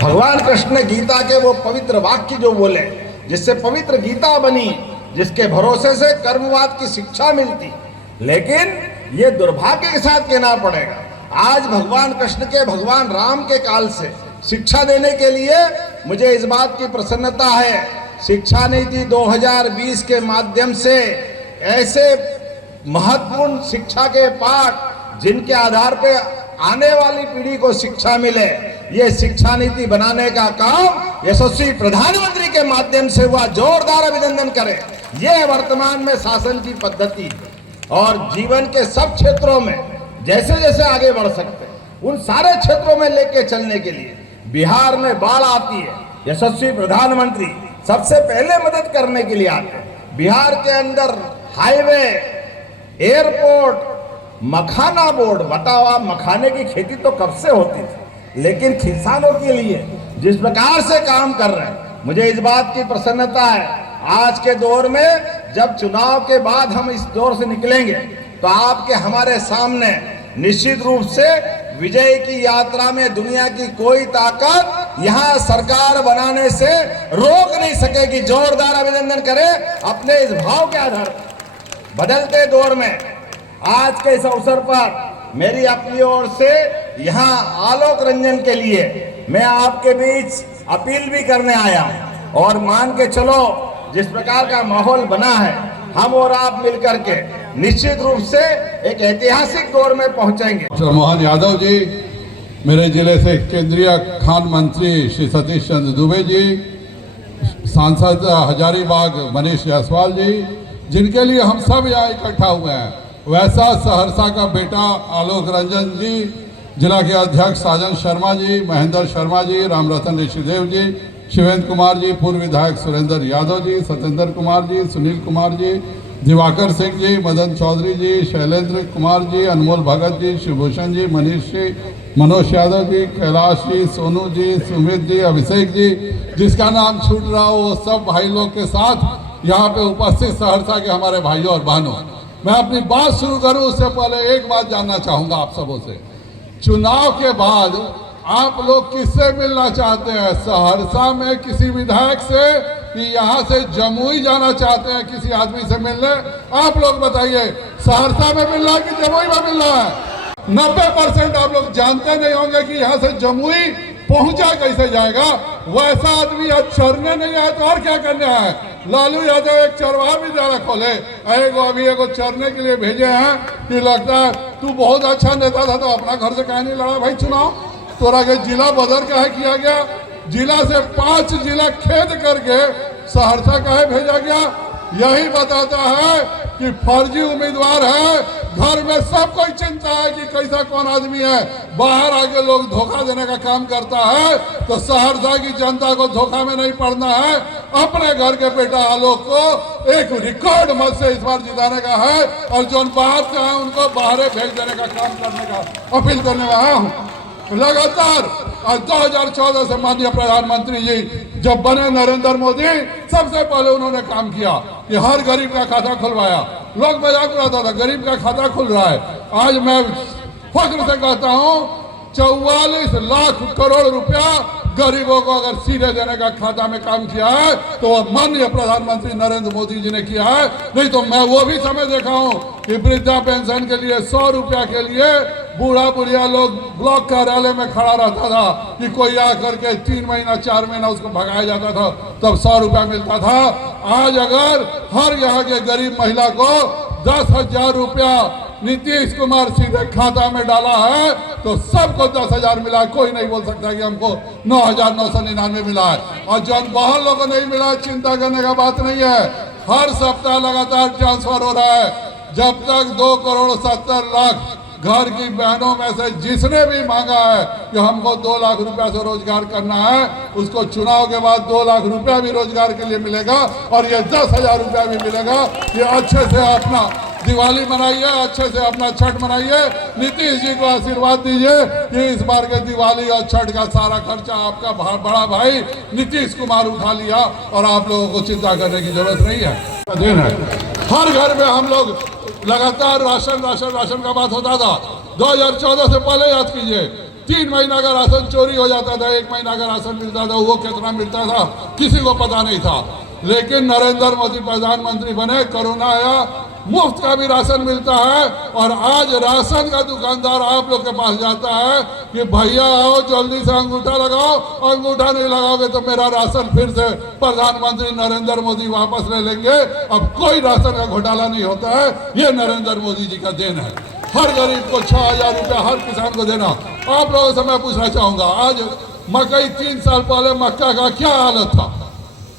भगवान कृष्ण ने गीता के वो पवित्र वाक्य जो बोले, जिससे पवित्र गीता बनी, जिसके भरोसे से कर्मवाद की शिक्षा मिलती, लेकिन ये दुर्भाग्य के साथ कहना पड़ेगा, आज भगवान कृष्ण के, भगवान राम के काल से शिक्षा देने के लिए मुझे इस बात की प्रसन्नता है, शिक्षा नीति 2020 के माध्यम से ऐसे महत्वपूर्ण शिक्षा के पाठ जिनके आधार पे आने वाली पीढ़ी को शिक्षा मिले, ये शिक्षा नीति बनाने का काम यशस्वी प्रधानमंत्री के माध्यम से हुआ। जोरदार अभिनंदन करें। ये वर्तमान में शासन की पद्धति और जीवन के सब क्षेत्रों में जैसे जैसे आगे बढ़ सकते हैं उन सारे क्षेत्रों में लेके चलने के लिए बिहार में बाढ़ आती है, यशस्वी प्रधानमंत्री सबसे पहले मदद करने के लिए आते हैं। बिहार के अंदर हाईवे, एयरपोर्ट, मखाना बोर्ड, बताओ आप, मखाने की खेती तो कब से होती थी, लेकिन किसानों के लिए जिस प्रकार से काम कर रहे हैं, मुझे इस बात की प्रसन्नता है। आज के दौर में जब चुनाव के बाद हम इस दौर से निकलेंगे तो आपके हमारे सामने निश्चित रूप से विजय की यात्रा में दुनिया की कोई ताकत यहाँ सरकार बनाने से रोक नहीं सकेगी। जोरदार अभिनंदन करें अपने इस भाव के आधार पर। बदलते दौर में आज के इस अवसर पर मेरी अपनी ओर से यहाँ आलोक रंजन के लिए मैं आपके बीच अपील भी करने आया हूँ, और मान के चलो जिस प्रकार का माहौल बना है, हम और आप मिलकर के निश्चित रूप से एक ऐतिहासिक दौर में पहुंचेंगे। मोहन यादव जी, मेरे जिले से केंद्रीय खान मंत्री श्री सतीश चंद्र दुबे जी, सांसद हजारीबाग मनीष जायसवाल जी, जिनके लिए हम सब यहाँ इकट्ठा हुए हैं, वैसा सहरसा का बेटा आलोक रंजन जी, जिला के अध्यक्ष साजन शर्मा जी, महेंद्र शर्मा जी, रामरतन ऋषिदेव जी, शिवेंद्र कुमार जी, पूर्व विधायक सुरेंद्र यादव जी, सत्येंद्र कुमार जी, सुनील कुमार जी, दिवाकर सिंह जी, मदन चौधरी जी, शैलेंद्र कुमार जी, अनमोल भगत जी, शिवभूषण जी, मनीष जी, मनोज यादव जी, कैलाश जी, सोनू जी, सुमित जी, अभिषेक जी, जिसका नाम छूट रहा हो, वो सब भाई लोग के साथ यहाँ पे उपस्थित सहरसा के हमारे भाइयों और बहनों, मैं अपनी बात शुरू करूँ उससे पहले एक बात जानना चाहूँगा आप सबों से। चुनाव के बाद आप लोग किससे मिलना चाहते हैं? सहरसा में किसी विधायक से कि यहाँ से जमुई जाना चाहते हैं किसी आदमी से मिलने? आप लोग बताइए, सहरसा में मिलना है कि जमुई में मिलना है? 90% आप लोग जानते नहीं होंगे कि यहाँ से जमुई पहुंचा कैसे जाएगा। वैसा आदमी आज चरने नहीं आया तो और क्या करने आए? लालू यादव एक चरवाहा भी जरा खोले, अभी एगो चरने के लिए भेजे हैं कि लगता है तू बहुत अच्छा नेता था तो अपना घर से कहीं नहीं लड़ा भाई चुनाव, तोरा के जिला बदल काहे किया गया? जिला से 5 जिला खेद करके सहरसा काहे भेजा गया? यही बताता है कि फर्जी उम्मीदवार है। घर में सब कोई चिंता है कि कैसा कौन आदमी है, बाहर आके लोग धोखा देने का काम करता है, तो सहरसा की जनता को धोखा में नहीं पड़ना है। अपने घर के बेटा आलोक को एक रिकॉर्ड मत से इस बार जिताने का है, और जो बाहर से है उनको बाहर भेज देने का काम करने का अपील करने में आया हूँ। लगातार 2014 से माननीय प्रधानमंत्री जी जब बने नरेंद्र मोदी, सबसे पहले उन्होंने काम किया कि हर गरीब का खाता खुलवाया। लोग मजाक उड़ाता था गरीब का खाता खुल रहा है, आज मैं फख्र से कहता हूँ 44 लाख करोड़ रुपया गरीबों को अगर सीधे देने का खाता में काम किया है तो वह माननीय प्रधानमंत्री नरेंद्र मोदी जी ने किया है। नहीं तो मैं वो भी समय देखा हूँ कि वृद्धा पेंशन के लिए 100 रुपया के लिए बूढ़ा बुढ़िया लोग ब्लॉक कार्यालय में खड़ा रहता था कि कोई आकर के 3 महीना 4 महीना उसको भगाया जाता था, तब 100 रुपया मिलता था। आज अगर हर यहाँ के गरीब महिला को 10,000 रुपया नीतीश कुमार सीधे खाता में डाला है तो सबको 10,000 मिला है। कोई नहीं बोल सकता कि हमको 9,999 मिला है। और जन बहुत लोगों को नहीं मिला, चिंता करने का बात नहीं है। हर सप्ताह लगातार ट्रांसफर हो रहा है। जब तक 2,70,00,000 घर की बहनों में से जिसने भी मांगा है कि हमको 2 लाख रुपया से रोजगार करना है, उसको चुनाव के बाद 2 लाख रुपया भी रोजगार के लिए मिलेगा और ये 10,000 रुपया भी मिलेगा। ये अच्छे से अपना दिवाली मनाइए, अच्छे से अपना छठ मनाइए। नीतीश जी को आशीर्वाद दीजिए कि इस बार के दिवाली और छठ का सारा खर्चा आपका बड़ा भाई नीतीश कुमार उठा लिया और आप लोगों को चिंता करने की जरूरत नहीं है। दिन है, हर घर में हम लोग लगातार राशन का बात होता था। 2014 से पहले याद कीजिए 3 महीना का राशन चोरी हो जाता था, 1 महीना का राशन मिलता था, वो कितना मिलता था किसी को पता नहीं था। लेकिन नरेंद्र मोदी प्रधानमंत्री बने, कोरोना आया, मुफ्त का भी राशन मिलता है। और आज राशन का दुकानदार आप लोग के पास जाता है कि भैया आओ जल्दी से अंगूठा लगाओ, अंगूठा नहीं लगाओगे तो मेरा राशन फिर से प्रधानमंत्री नरेंद्र मोदी वापस ले लेंगे। अब कोई राशन का घोटाला नहीं होता है, ये नरेंद्र मोदी जी का देन है। हर गरीब को 6,000 रुपया हर किसान को देना। आप लोगों से मैं पूछना चाहूंगा, आज मकई 3 साल पहले मक्का का क्या हालत था?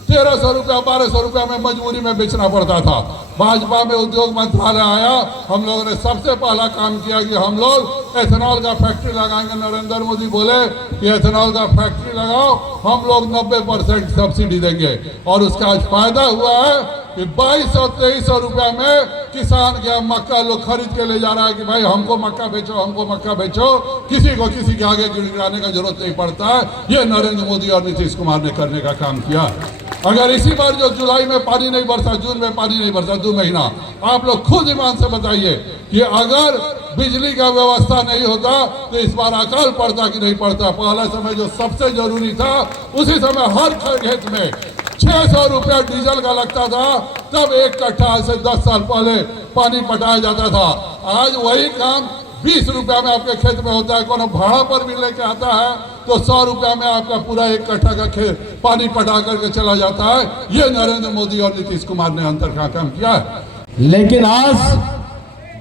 1,300 रुपया 1,200 रुपया में मजबूरी में बेचना पड़ता था। भाजपा में उद्योग मंत्रालय आया, हम लोगों ने सबसे पहला काम किया कि हम लोग एथेनॉल का फैक्ट्री लगाएंगे। नरेंद्र मोदी बोले कि एथेनॉल का फैक्ट्री लगाओ, हम लोग 90% सब्सिडी देंगे। और उसका आज फायदा हुआ है कि 2,200-2,300 रुपया में किसान के मक्का लोग खरीद के ले जा रहा है कि भाई हमको मक्का बेचो, हमको मक्का बेचो। किसी को किसी के आगे गिड़गिड़ाने का जरूरत नहीं पड़ता है। ये नरेंद्र मोदी और नीतीश कुमार ने करने का काम किया है। अगर इसी बार जो जुलाई में पानी नहीं बरसा, जून में पानी नहीं बरसा, 2 महीना, आप लोग खुद ईमान से बताइए कि अगर बिजली का व्यवस्था नहीं होता तो इस बार अकाल पड़ता कि नहीं पड़ता? पहले समय जो सबसे जरूरी था, उसी समय हर खेत में 600 रुपया डीजल का लगता था, तब 1 कट्ठा से 10 साल पहले पानी पटाया जाता था। आज वही काम 20 रुपया में आपके खेत में होता है। कोनो भाड़ा पर भी लेके आता है तो 100 रुपया में आपका पूरा 1 कट्ठा का खेत पानी पटा करके चला जाता है। ये नरेंद्र मोदी और नीतीश कुमार ने अंतर का काम किया है। लेकिन आज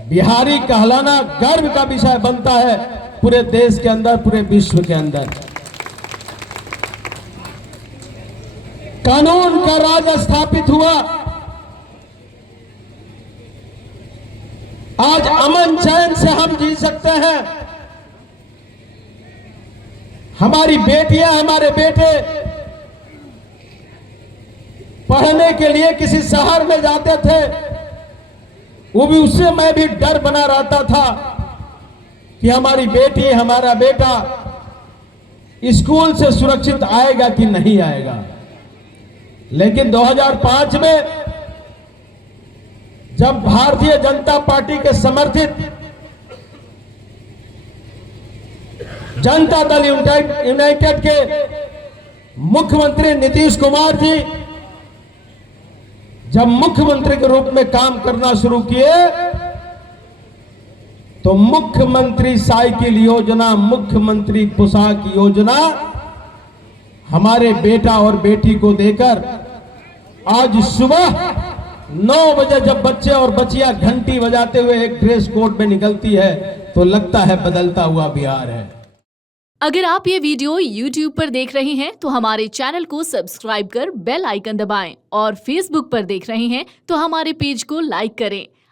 बिहारी कहलाना गर्व का विषय बनता है पूरे देश के अंदर, पूरे विश्व के अंदर। कानून का राज स्थापित हुआ। आज अमन चैन से हम जी सकते हैं। हमारी बेटियां, हमारे बेटे पढ़ने के लिए किसी शहर में जाते थे, वो भी उससे मैं भी डर बना रहता था कि हमारी बेटी, हमारा बेटा स्कूल से सुरक्षित आएगा कि नहीं आएगा। लेकिन 2005 में जब भारतीय जनता पार्टी के समर्थित जनता दल यूनाइटेड के मुख्यमंत्री नीतीश कुमार जी जब मुख्यमंत्री के रूप में काम करना शुरू किए तो मुख्यमंत्री साइकिल योजना, मुख्यमंत्री पोशाक योजना हमारे बेटा और बेटी को देकर आज सुबह 9 बजे जब बच्चे और बच्चियां घंटी बजाते हुए एक ड्रेस कोड में निकलती है तो लगता है बदलता हुआ बिहार है। अगर आप ये वीडियो YouTube पर देख रहे हैं तो हमारे चैनल को सब्सक्राइब कर बेल आइकन दबाएं और Facebook पर देख रहे हैं तो हमारे पेज को लाइक करें।